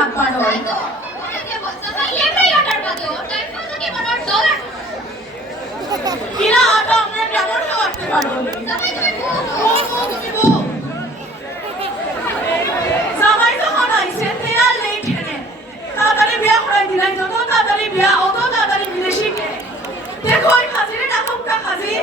লাগবার হয় কিনা আটা আমরা কেমন করতে পারবো জামাই যখন আইছে তেয়ার নেই ঠেনে তাড়াতাড়ি বিয়া করাই দিলাই যত তাড়াতাড়ি বিয়া অত তাড়াতাড়ি বিদেশি কে দেখো ওই খাজিরে টাকা উঠা খাজি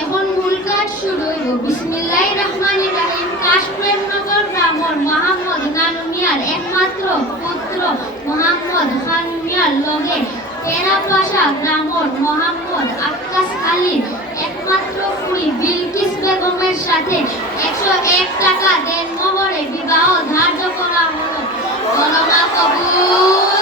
এখন মূল কাজ শুরু হইব বিসমিল্লাহির রহমানির রহিম কাশমের নগর গ্রামের মোহাম্মদ নানু মিয়ার একমাত্র পুত্র মোহাম্মদ খান মিয়ার লগে টেরাপাশা গ্রামের মোহাম্মদ আক্কাস আলীর একমাত্র কুড়ি বিলকিস বেগমের সাথে 101 টাকা দেন মোহরে বিবাহ ধার্য করা হলো গণনা কবুল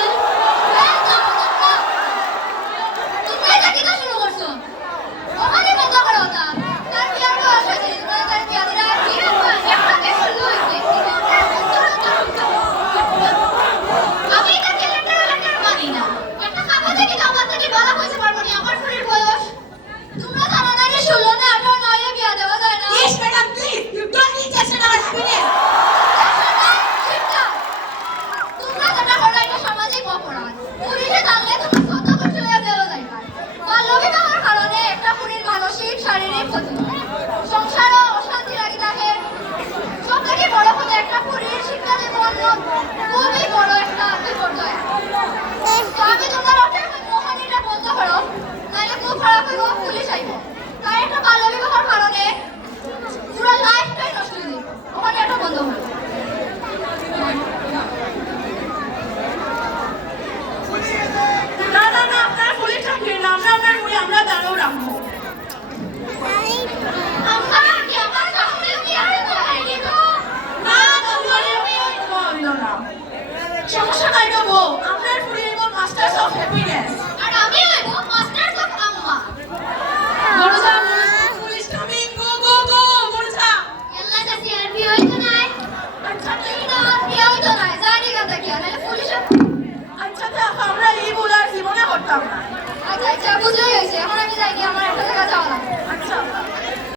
সমস্যা নাই গো, আমরা ফুরিয়ে মাস্টার্স অফ হ্যাপিনেস